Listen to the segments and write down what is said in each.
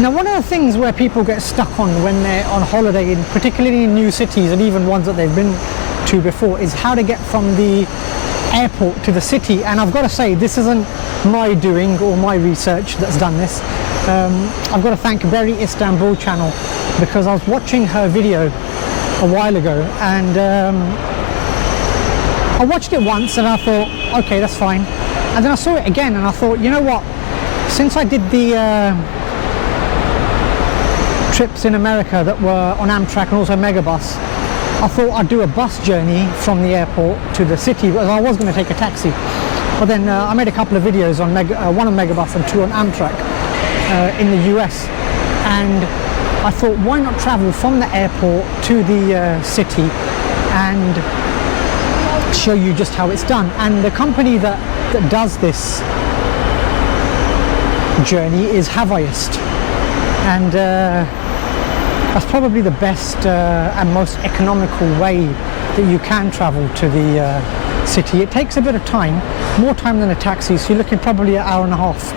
Now, one of the things where people get stuck on when they're on holiday, particularly in new cities and even ones that they've been to before, is how to get from the airport to the city. And I've got to say, this isn't my doing or my research that's done this. I've got to thank Bery Istanbul channel, because I was watching her video a while ago, and I watched it once and I thought, okay, that's fine. And then I saw it again and I thought, you know what, since I did the trips in America that were on Amtrak and also Megabus, I thought I'd do a bus journey from the airport to the city, because I was going to take a taxi. But then I made a couple of videos on one on Megabus and two on Amtrak in the US, and I thought, why not travel from the airport to the city and show you just how it's done. And the company that does this journey is Havaist, and that's probably the best and most economical way that you can travel to the city. It takes a bit of time, more time than a taxi, so you're looking probably an hour and a half.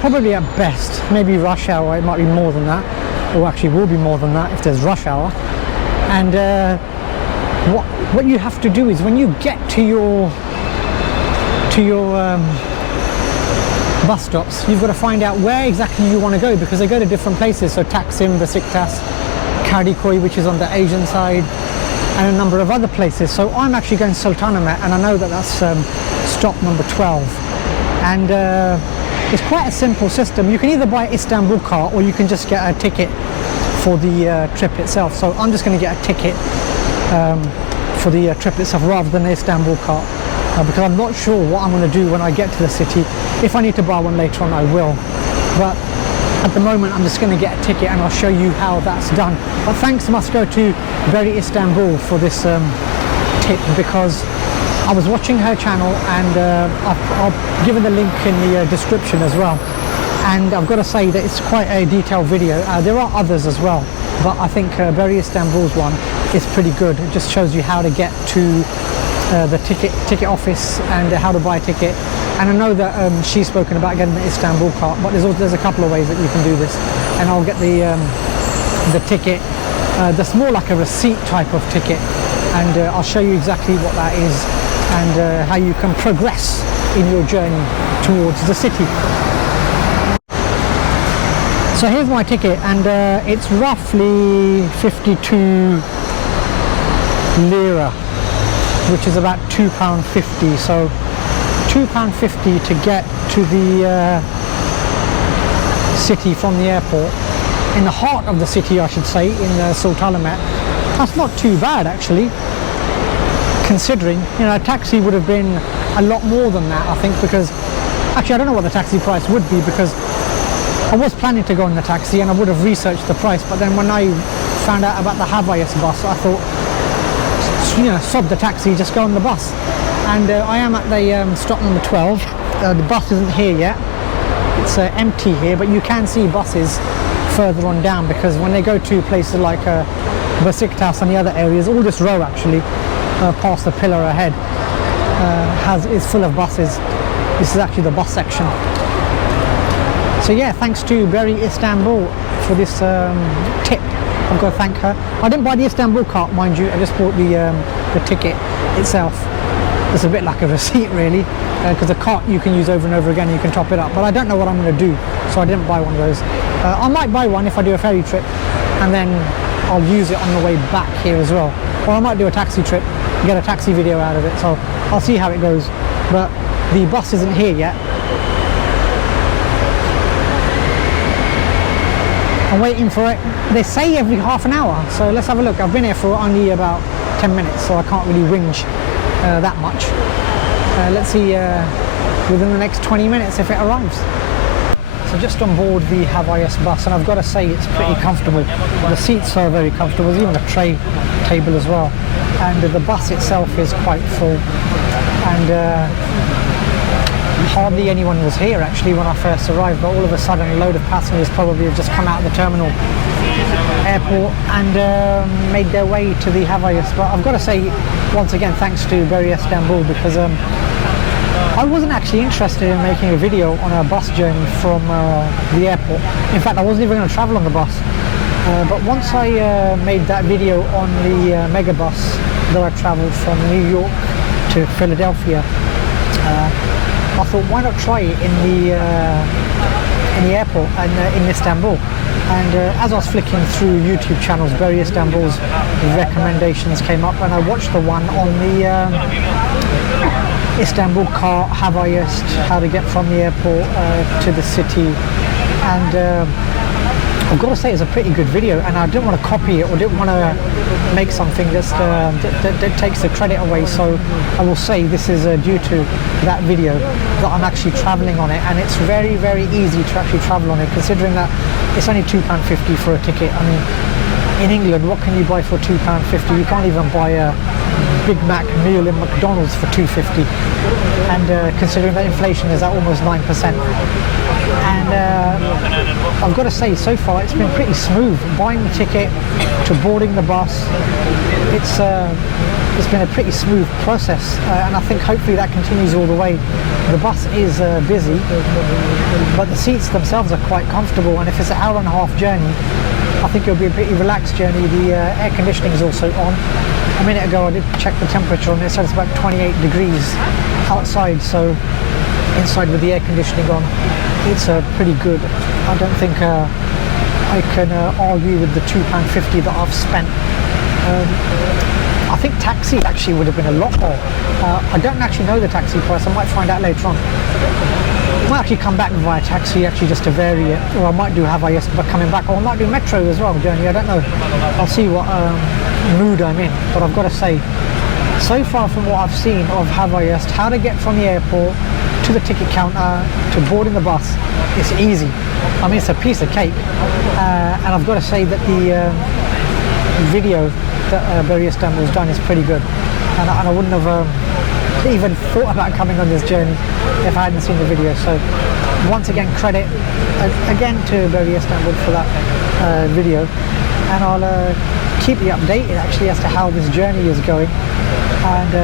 Probably at best, maybe rush hour, it might be more than that, or actually will be more than that if there's rush hour. And what you have to do is, when you get to your bus stops, you've got to find out where exactly you want to go, because they go to different places. So Taksim, Besiktas, Kadıköy, which is on the Asian side, and a number of other places. So I'm actually going Sultanahmet, and I know that that's stop number 12. And it's quite a simple system. You can either buy Istanbulkart or you can just get a ticket for the trip itself. So I'm just going to get a ticket for the trip itself rather than the Istanbulkart, because I'm not sure what I'm going to do when I get to the city. If I need to buy one later on, I will. But at the moment, I'm just going to get a ticket and I'll show you how that's done. But thanks must go to Bery Istanbul for this tip, because I was watching her channel, and I'll give the link in the description as well. And I've got to say that it's quite a detailed video. There are others as well, but I think Bery Istanbul's one is pretty good. It just shows you how to get to the ticket office and how to buy a ticket. And I know that she's spoken about getting the Istanbulkart, but there's a couple of ways that you can do this. And I'll get the ticket that's more like a receipt type of ticket, and I'll show you exactly what that is and how you can progress in your journey towards the city. So here's my ticket, and it's roughly 52 lira, which is about £2.50. So £2.50 to get to the city from the airport, in the heart of the city I should say, in Sultanahmet. That's not too bad actually, considering, you know, a taxi would have been a lot more than that, I think, because actually I don't know what the taxi price would be, because I was planning to go in the taxi and I would have researched the price, but then when I found out about the Havaist bus, I thought, you know, sod the taxi, just go on the bus. And I am at the stop number 12. The bus isn't here yet, it's empty here, but you can see buses further on down, because when they go to places like Besiktas and the other areas, all this row actually past the pillar ahead is full of buses. This is actually the bus section. So yeah, thanks to Bery Istanbul for this tip. I've got to thank her. I didn't buy the Istanbulkart, mind you, I just bought the ticket itself. It's a bit like a receipt really, because the cart you can use over and over again and you can top it up, but I don't know what I'm going to do, so I didn't buy one of those. I might buy one if I do a ferry trip, and then I'll use it on the way back here as well. Or I might do a taxi trip, get a taxi video out of it, so I'll see how it goes. But the bus isn't here yet. I'm waiting for it. They say every half an hour, so let's have a look. I've been here for only about 10 minutes, so I can't really whinge that much. Let's see within the next 20 minutes if it arrives. So just on board the Havaist bus, and I've got to say it's pretty comfortable. The seats are very comfortable, there's even a tray table as well. And the bus itself is quite full, and hardly anyone was here actually when I first arrived, but all of a sudden a load of passengers probably have just come out of the terminal airport and made their way to the Havaist. But I've got to say once again thanks to Bery Istanbul, because I wasn't actually interested in making a video on a bus journey from the airport. In fact, I wasn't even going to travel on the bus. But once I made that video on the mega bus that I travelled from New York to Philadelphia, I thought, why not try it in the airport and in Istanbul. And as I was flicking through YouTube channels, Bery Istanbul's recommendations came up, and I watched the one on the Istanbulkart, Havaist, how to get from the airport to the city. And I've got to say, it's a pretty good video, and I didn't want to copy it or didn't want to make something that takes the credit away. So I will say this is due to that video that I'm actually travelling on it, and it's very, very easy to actually travel on it, considering that it's only £2.50 for a ticket. I mean, in England, what can you buy for £2.50? You can't even buy a Big Mac meal in McDonald's for £2.50, and considering that inflation is at almost 9%. And I've got to say, so far it's been pretty smooth. Buying the ticket to boarding the bus, it's been a pretty smooth process, and I think hopefully that continues all the way. The bus is busy, but the seats themselves are quite comfortable, and if it's an hour and a half journey, I think it'll be a pretty relaxed journey. The air conditioning is also on. A minute ago I did check the temperature on it, so it's about 28 degrees outside, so inside with the air conditioning on, it's pretty good. I don't think I can argue with the £2.50 that I've spent. I think taxi actually would have been a lot more. I don't actually know the taxi price. I might find out later on. I might actually come back via taxi actually just to vary it, or I might do Havaist but coming back, or I might do metro as well journey. I don't know. I'll see what mood I'm in. But I've got to say, so far from what I've seen of Havaist, how to get from the airport to the ticket counter to boarding the bus, it's easy. I mean, it's a piece of cake. And I've got to say that the video that Bery Istanbul's done is pretty good. And I wouldn't have even thought about coming on this journey if I hadn't seen the video. So once again, credit again to Bery Istanbul for that video, and I'll keep you updated actually as to how this journey is going and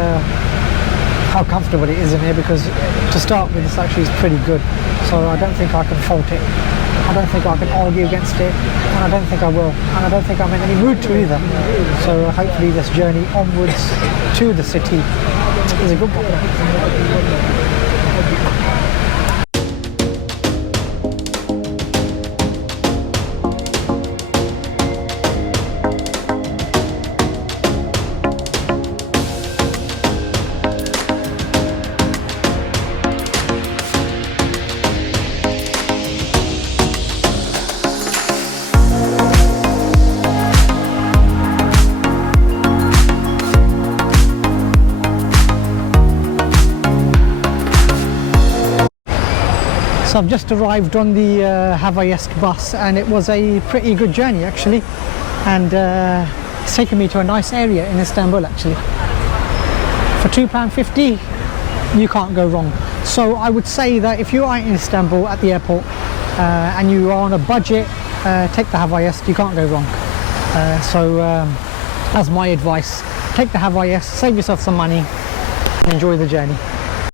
how comfortable it is in here, because to start with, this actually is pretty good. So I don't think I can fault it. I don't think I can argue against it, and I don't think I will, and I don't think I'm in any mood to either. So hopefully this journey onwards to the city is a good one. So I've just arrived on the Havaist bus, and it was a pretty good journey actually, and it's taken me to a nice area in Istanbul actually. For £2.50 you can't go wrong. So I would say that if you are in Istanbul at the airport and you are on a budget, take the Havaist, you can't go wrong. That's my advice. Take the Havaist, save yourself some money and enjoy the journey.